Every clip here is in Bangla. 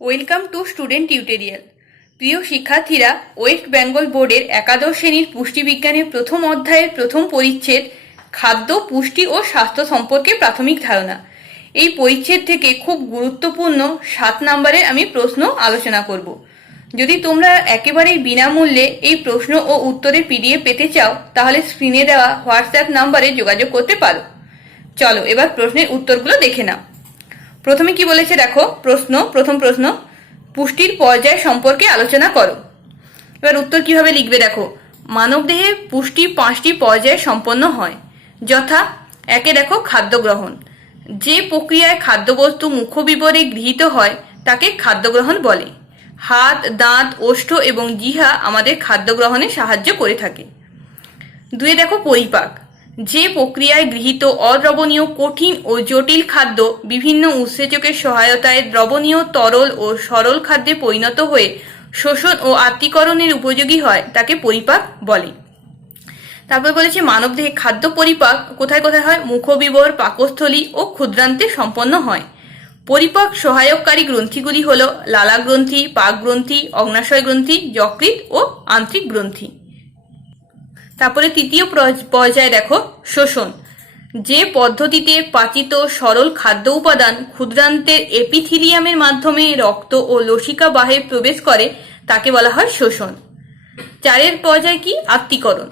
Welcome to student tutorial. প্রিয় শিক্ষার্থীরা, ওয়েস্ট বেঙ্গল বোর্ডের একাদশ শ্রেণীর পুষ্টিবিজ্ঞানের প্রথম অধ্যায়ের প্রথম পরিচ্ছেদ খাদ্য, পুষ্টি ও স্বাস্থ্য সম্পর্কে প্রাথমিক ধারণা, এই পরিচ্ছেদ থেকে খুব গুরুত্বপূর্ণ 7 নম্বরের আমি প্রশ্ন আলোচনা করব। যদি তোমরা একেবারেই বিনামূল্যে এই প্রশ্ন ও উত্তরের পিডিএফ পেতে চাও, তাহলে স্ক্রিনে দেওয়া হোয়াটসঅ্যাপ নাম্বারে যোগাযোগ করতে পারো। চলো এবার প্রশ্নের উত্তরগুলো দেখে নাও। প্রথমে কি বলেছে দেখো, প্রথম প্রশ্ন, পুষ্টির পর্যায় সম্পর্কে আলোচনা করো। এবার উত্তর কিভাবে লিখবে দেখো, মানবদেহে পুষ্টি 5টি পর্যায়ে সম্পন্ন হয়, যথা একে দেখো খাদ্য গ্রহণ। যে প্রক্রিয়ায় খাদ্যবস্তু মুখবিবরে গৃহীত হয় তাকে খাদ্য গ্রহণ বলে। হাত, দাঁত, ওষ্ঠ এবং জিহ্বা আমাদের খাদ্য গ্রহণে সাহায্য করে থাকে। 2 দেখো পরিপাক। যে প্রক্রিয়ায় গৃহীত অদ্রবণীয়, কঠিন ও জটিল খাদ্য বিভিন্ন উৎসেচকের সহায়তায় দ্রবণীয়, তরল ও সরল খাদ্যে পরিণত হয়ে শোষণ ও আত্তীকরণের উপযোগী হয় তাকে পরিপাক বলে। তারপর বলেছে মানবদেহে খাদ্য পরিপাক কোথায় কোথায় হয়, মুখবিবর, পাকস্থলী ও ক্ষুদ্রান্তে সম্পন্ন হয়। পরিপাক সহায়ককারী গ্রন্থিগুলি হল লালা গ্রন্থি, পাক গ্রন্থি, অগ্নাশয় গ্রন্থি, যকৃৎ ও আন্ত্রিক গ্রন্থি। তারপরে তৃতীয় পর্যায়ে দেখো শোষণ। যে পদ্ধতিতে পাচিত সরল খাদ্য উপাদান ক্ষুদ্রান্তের এপিথিলিয়ামের মাধ্যমে রক্ত ও লসিকা বাহে প্রবেশ করে তাকে বলা হয় শোষণ। 4 পর্যায় কি, আত্তীকরণ।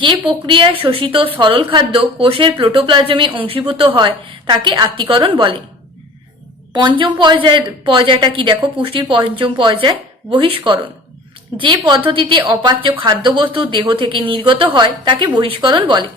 যে প্রক্রিয়ায় শোষিত সরল খাদ্য কোষের প্রোটোপ্লাজমে অংশীভূত হয় তাকে আত্তীকরণ বলে। 5ম পর্যায়টা কি দেখো, পুষ্টির 5ম পর্যায় বহিষ্করণ। যে পদ্ধতিতে অপাচ্য খাদ্যবস্তু দেহ থেকে নির্গত হয় তাকে বহিষ্করণ বলে।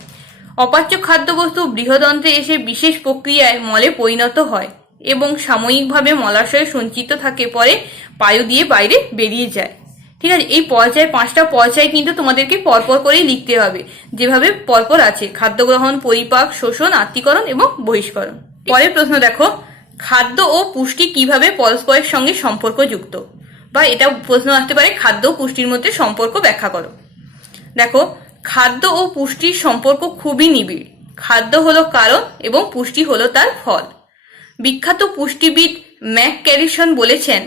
অপাচ্য খাদ্যবস্তু বৃহদন্ত্রে এসে বিশেষ প্রক্রিয়ায় মলে পরিণত হয় এবং সাময়িকভাবে মলাশয়ে সঞ্চিত থাকে, পরে পায়ু দিয়ে বাইরে বেরিয়ে যায়। ঠিক আছে, এই 5টা পর্যায় কিন্তু তোমাদেরকে পরপর করেই লিখতে হবে, যেভাবে পরপর আছে, খাদ্য গ্রহণ, পরিপাক, শোষণ, আত্তীকরণ এবং বহিষ্করণ। পরের প্রশ্ন দেখো, খাদ্য ও পুষ্টি কিভাবে পরস্পরের সঙ্গে সম্পর্কযুক্ত, বা এটা প্রশ্ন আসতে পারে খাদ্য ও পুষ্টির মধ্যে সম্পর্ক ব্যাখ্যা করো। দেখো, খাদ্য ও পুষ্টির সম্পর্ক খুবই নিবিড়। খাদ্য হলো কারণ এবং পুষ্টি হলো তার ফল। বিখ্যাত পুষ্টিবিদ ম্যাকক্যারিসন বলেছেন,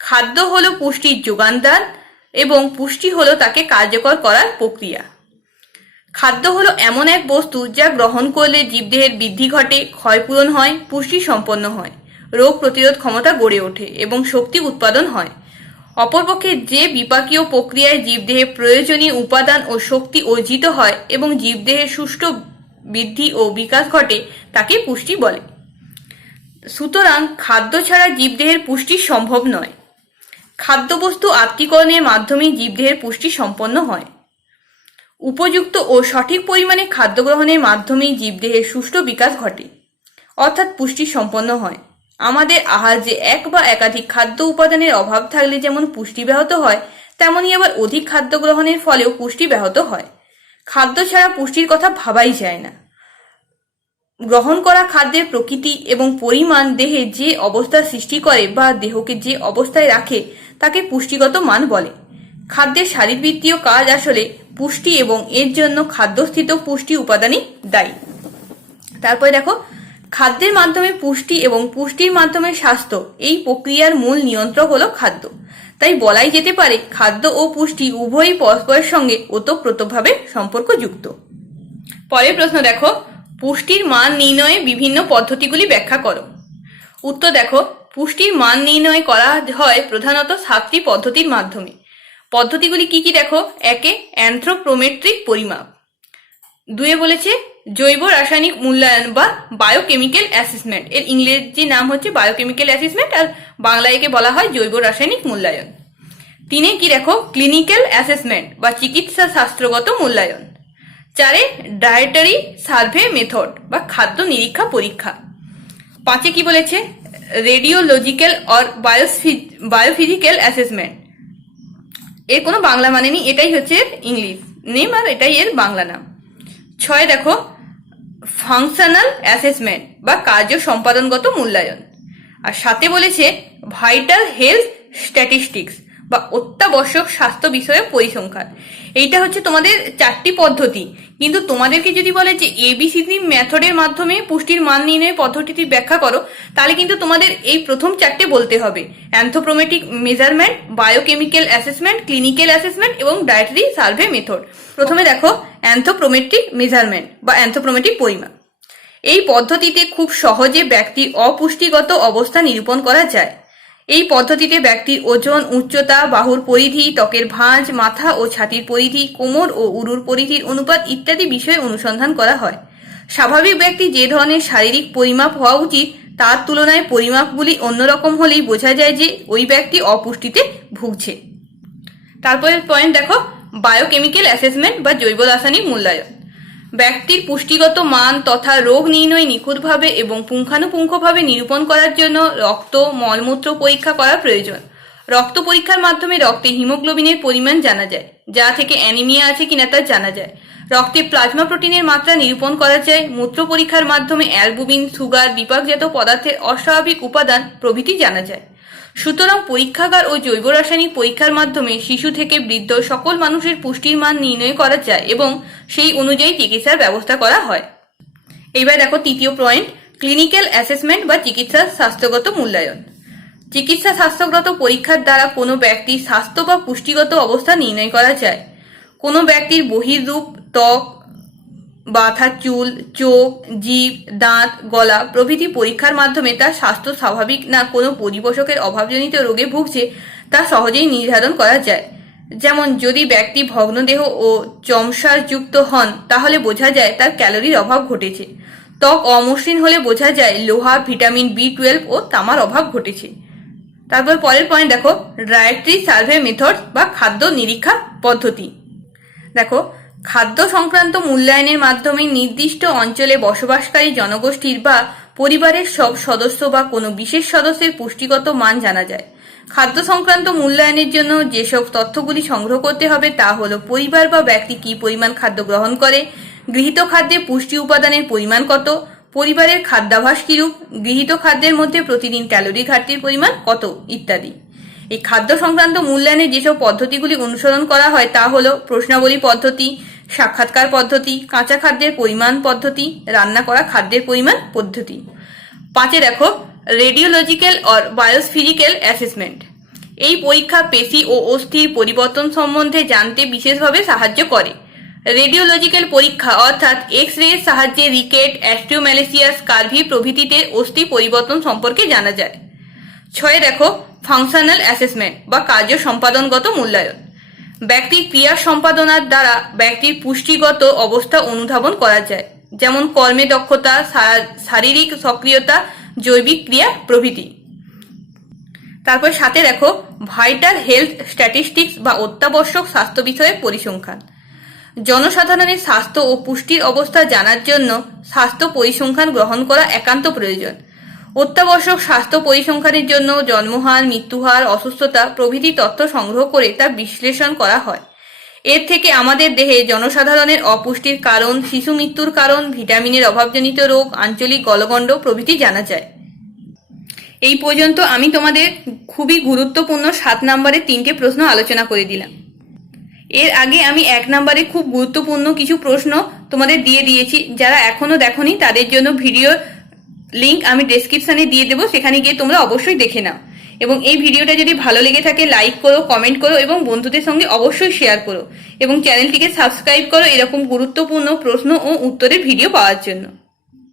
খাদ্য হলো পুষ্টির যোগানদান এবং পুষ্টি হলো তাকে কার্যকর করার প্রক্রিয়া। খাদ্য হলো এমন এক বস্তু যা গ্রহণ করলে জীবদেহের বৃদ্ধি ঘটে, ক্ষয়পূরণ হয়, পুষ্টি সম্পন্ন হয়, রোগ প্রতিরোধ ক্ষমতা গড়ে ওঠে এবং শক্তি উৎপাদন হয়। অপরপক্ষে যে বিপাকীয় প্রক্রিয়ায় জীবদেহে প্রয়োজনীয় উপাদান ও শক্তি অর্জিত হয় এবং জীবদেহের সুষ্ঠু বৃদ্ধি ও বিকাশ ঘটে তাকে পুষ্টি বলে। সুতরাং খাদ্য ছাড়া জীবদেহের পুষ্টি সম্ভব নয়। খাদ্যবস্তু আত্তীকরণের মাধ্যমে জীবদেহের পুষ্টি সম্পন্ন হয়। উপযুক্ত ও সঠিক পরিমাণে খাদ্য গ্রহণের মাধ্যমেই জীবদেহের সুষ্ঠু বিকাশ ঘটে, অর্থাৎ পুষ্টি সম্পন্ন হয়। আমাদের আহার্যে এক বা একাধিক খাদ্য উপাদানের অভাব থাকলে যেমন পুষ্টি ব্যাহত হয়, তেমনি আবার অধিক খাদ্য গ্রহণের ফলেও পুষ্টি ব্যাহত হয়। খাদ্য ছাড়া পুষ্টির কথা ভাবাই যায় না। গ্রহণ করা খাদ্যের প্রকৃতি এবং পরিমাণ দেহে যে অবস্থা সৃষ্টি করে বা দেহকে যে অবস্থায় রাখে তাকে পুষ্টিগত মান বলে। খাদ্যের শারীরবৃত্তীয় কাজ আসলে পুষ্টি এবং এর জন্য খাদ্যস্থিত পুষ্টি উপাদানই দায়ী। তারপরে দেখো, খাদ্যের মাধ্যমে পুষ্টি এবং পুষ্টির মাধ্যমে স্বাস্থ্য, এই প্রক্রিয়ার মূল নিয়ন্ত্রক হলো খাদ্য। তাই বলাই যেতে পারে খাদ্য ও পুষ্টি উভয়ই পরস্পরের সঙ্গে ওতপ্রোতভাবে সম্পর্কযুক্ত। পরের প্রশ্ন দেখো, পুষ্টির মান নির্ণয়ে বিভিন্ন পদ্ধতিগুলি ব্যাখ্যা করো। উত্তর দেখো, পুষ্টির মান নির্ণয় করা হয় প্রধানত 7টি পদ্ধতির মাধ্যমে। পদ্ধতিগুলি কি কি দেখো, 1 অ্যানথ্রোপোমেট্রিক পরিমাপ। 2 বলেছে জৈব রাসায়নিক মূল্যায়ন বা বায়োকেমিক্যাল অ্যাসেসমেন্ট, এর ইংরেজি নাম হচ্ছে বায়োকেমিক্যাল অ্যাসেসমেন্ট আর বাংলায় একে বলা হয় জৈব রাসায়নিক মূল্যায়ন। 3 কি দেখো, ক্লিনিক্যাল অ্যাসেসমেন্ট বা চিকিৎসা শাস্ত্রগত মূল্যায়ন। 4 ডায়েটারি সার্ভে মেথড বা খাদ্য নিরীক্ষা পরীক্ষা। 5 কি বলেছে, রেডিওলজিক্যাল অর বায়োফিজিক্যাল অ্যাসেসমেন্ট, এর কোনো বাংলা মানে নেই, এটাই হচ্ছে এর ইংলিশ নেম আর এটাই এর বাংলা নাম। 6 দেখো ফাংশনাল অ্যাসেসমেন্ট বা কার্য সম্পাদনগত মূল্যায়ন। আর 7 বলেছে ভাইটাল হেলথ স্ট্যাটিস্টিক্স বা অত্যাবশ্যক স্বাস্থ্য বিষয়ক পরিসংখ্যান। এইটা হচ্ছে তোমাদের 4টি পদ্ধতি। কিন্তু তোমাদেরকে যদি বলে যে এবিসিডি মেথডের মাধ্যমে পুষ্টির মান নির্ণয়ের পদ্ধতিটি ব্যাখ্যা করো, তাহলে কিন্তু তোমাদের এই প্রথম 4টে বলতে হবে: anthropometric measurement, biochemical assessment, clinical assessment এবং ডায়েটারি সার্ভে মেথড। প্রথমে দেখো অ্যানথ্রোপোমেট্রিক মেজারমেন্ট বা অ্যানথ্রোপোমেট্রিক পরিমাপ। এই পদ্ধতিতে খুব সহজে ব্যক্তির অপুষ্টিগত অবস্থা নিরূপণ করা যায়। এই পদ্ধতিতে ব্যক্তির ওজন, উচ্চতা, বাহুর পরিধি, ত্বকের ভাঁজ, মাথা ও ছাতির পরিধি, কোমর ও উরুর পরিধির অনুপাত ইত্যাদি বিষয়ে অনুসন্ধান করা হয়। স্বাভাবিক ব্যক্তি যে ধরনের শারীরিক পরিমাপ হওয়া উচিত তার তুলনায় পরিমাপগুলি অন্যরকম হলেই বোঝা যায় যে ওই ব্যক্তি অপুষ্টিতে ভুগছে। তারপরের পয়েন্ট দেখো, বায়োকেমিক্যাল অ্যাসেসমেন্ট বা জৈব রাসায়নিক মূল্যায়ন। ব্যক্তির পুষ্টিগত মান তথা রোগ নির্ণয় নিখুঁতভাবে এবং পুঙ্খানুপুঙ্খভাবে নিরূপণ করার জন্য রক্ত, মলমূত্র পরীক্ষা করা প্রয়োজন। রক্ত পরীক্ষার মাধ্যমে রক্তে হিমোগ্লোবিনের পরিমাণ জানা যায়, যা থেকে অ্যানিমিয়া আছে কিনা তা জানা যায়। রক্তে প্লাজমা প্রোটিনের মাত্রা নিরূপণ করা যায়। মূত্র পরীক্ষার মাধ্যমে অ্যালবুমিন, সুগার, বিপাকজাত পদার্থের অস্বাভাবিক উপাদান প্রভৃতি জানা যায়। সুতরাং পরীক্ষাগার ও জৈব রাসায়নিক পরীক্ষার মাধ্যমে শিশু থেকে বৃদ্ধ সকল মানুষের পুষ্টির মান নির্ণয় করা যায় এবং সেই অনুযায়ী চিকিৎসার ব্যবস্থা করা হয়। এইবার দেখো তৃতীয় পয়েন্ট, ক্লিনিক্যাল অ্যাসেসমেন্ট বা চিকিৎসার স্বাস্থ্যগত মূল্যায়ন। চিকিৎসা স্বাস্থ্যগত পরীক্ষার দ্বারা কোনো ব্যক্তির স্বাস্থ্য বা পুষ্টিগত অবস্থা নির্ণয় করা যায়। কোনো ব্যক্তির বহির্রূপ, ত্বক, মাথার চুল, চোখ, জিভ, দাঁত, গলা প্রভৃতি পরীক্ষার মাধ্যমে তার স্বাস্থ্য স্বাভাবিক না কোনো পরিপোষকের অভাবজনিত রোগে ভুগছে তা সহজেই নির্ধারণ করা যায়। যেমন যদি ব্যক্তি ভগ্নদেহ ও চমসারযুক্ত হন তাহলে বোঝা যায় তার ক্যালোরির অভাব ঘটেছে। ত্বক অমসৃণ হলে বোঝা যায় লোহা, ভিটামিন B12 ও তামার অভাব ঘটেছে। তারপর পরের পয়েন্ট দেখো, ডায়েটারি সার্ভে মেথড বা খাদ্য নিরীক্ষা পদ্ধতি। দেখো, খাদ্য সংক্রান্ত মূল্যায়নের মাধ্যমে নির্দিষ্ট অঞ্চলে বসবাসকারী জনগোষ্ঠীর বা পরিবারের সব সদস্য বা কোনো বিশেষ সদস্যের পুষ্টিগত মান জানা যায়। খাদ্য সংক্রান্ত মূল্যায়নের জন্য যেসব তথ্যগুলি সংগ্রহ করতে হবে তা হলো পরিবার বা ব্যক্তি কি পরিমাণ খাদ্য গ্রহণ করে, গৃহীত খাদ্যে পুষ্টি উপাদানের পরিমাণ কত, পরিবারের খাদ্যাভ্যাস কিরূপ, গৃহীত খাদ্যের মধ্যে প্রতিদিন ক্যালোরি ঘাটতির পরিমাণ কত ইত্যাদি। এই খাদ্য সংক্রান্ত মূল্যায়নে যেসব পদ্ধতিগুলি অনুসরণ করা হয় তা হলো প্রশ্নাবলী পদ্ধতি, সাক্ষাৎকার পদ্ধতি, কাঁচা খাদ্যের পরিমাণ পদ্ধতি, রান্না করা খাদ্যের পরিমাণ পদ্ধতি। 5 দেখো, রেডিওলজিক্যাল অর বায়োফিজিক্যাল অ্যাসেসমেন্ট। এই পরীক্ষা পেশি ও অস্থির পরিবর্তন সম্বন্ধে জানতে বিশেষভাবে সাহায্য করে। রেডিওলজিক্যাল পরীক্ষা অর্থাৎ এক্স-রে এর সাহায্যে রিকেট, অ্যাস্ট্রিওম্যালেসিয়াস, কার্ভি প্রভৃতিতে অস্থি পরিবর্তন সম্পর্কে জানা যায়। 6 দেখো, ফাংশনাল অ্যাসেসমেন্ট বা কার্য সম্পাদনগত মূল্যায়ন। ব্যক্তির ক্রিয়া সম্পাদনার দ্বারা ব্যক্তির পুষ্টিগত অবস্থা অনুধাবন করা যায়, যেমন কর্মে দক্ষতা, শারীরিক সক্রিয়তা, জৈবিক ক্রিয়া প্রভৃতি। তারপর 7 দেখো, ভাইটাল হেলথ স্ট্যাটিস্টিক্স বা অত্যাবশ্যক স্বাস্থ্য বিষয়ক পরিসংখ্যান। জনসাধারণের স্বাস্থ্য ও পুষ্টির অবস্থা জানার জন্য স্বাস্থ্য পরিসংখ্যান গ্রহণ করা একান্ত প্রয়োজন। অত্যাবশ্যক স্বাস্থ্য পরিসংখ্যানের জন্য জন্মহার, মৃত্যুহার, অসুস্থতা প্রভৃতি তথ্য সংগ্রহ করে তা বিশ্লেষণ করা হয়। এর থেকে আমাদের দেহে জনসাধারণের অপুষ্টির কারণ, শিশু মৃত্যুর কারণ, ভিটামিনের অভাবজনিত রোগ, আঞ্চলিক গলগণ্ড প্রভৃতি জানা যায়। এই পর্যন্ত আমি তোমাদের খুবই গুরুত্বপূর্ণ 7 নম্বরের 3টে প্রশ্ন আলোচনা করে দিলাম। এর আগে আমি 1 নম্বরে খুব গুরুত্বপূর্ণ কিছু প্রশ্ন তোমাদের দিয়ে দিয়েছি। যারা এখনো দেখোনি তাদের জন্য ভিডিও লিংক আমি ডেসক্রিপশনে দিয়ে দেবো, সেখানে গিয়ে তোমরা অবশ্যই দেখে নাও। এবং এই ভিডিওটা যদি ভালো লেগে থাকে লাইক করো, কমেন্ট করো এবং বন্ধুদের সঙ্গে অবশ্যই শেয়ার করো এবং চ্যানেলটিকে সাবস্ক্রাইব করো এরকম গুরুত্বপূর্ণ প্রশ্ন ও উত্তরের ভিডিও পাওয়ার জন্য।